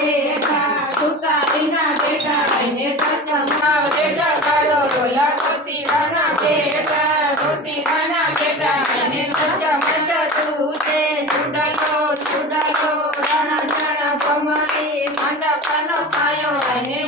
બેઠા સુતારીના બેઠા એને દર્શનમાં રે જગાડો રોલા દોશીડાના બેટા દોશીડાના બેટા એને દર્શનમાં તુજે છૂડલો છૂડલો રણ જણ ભમરી મંડપનો સાયો એને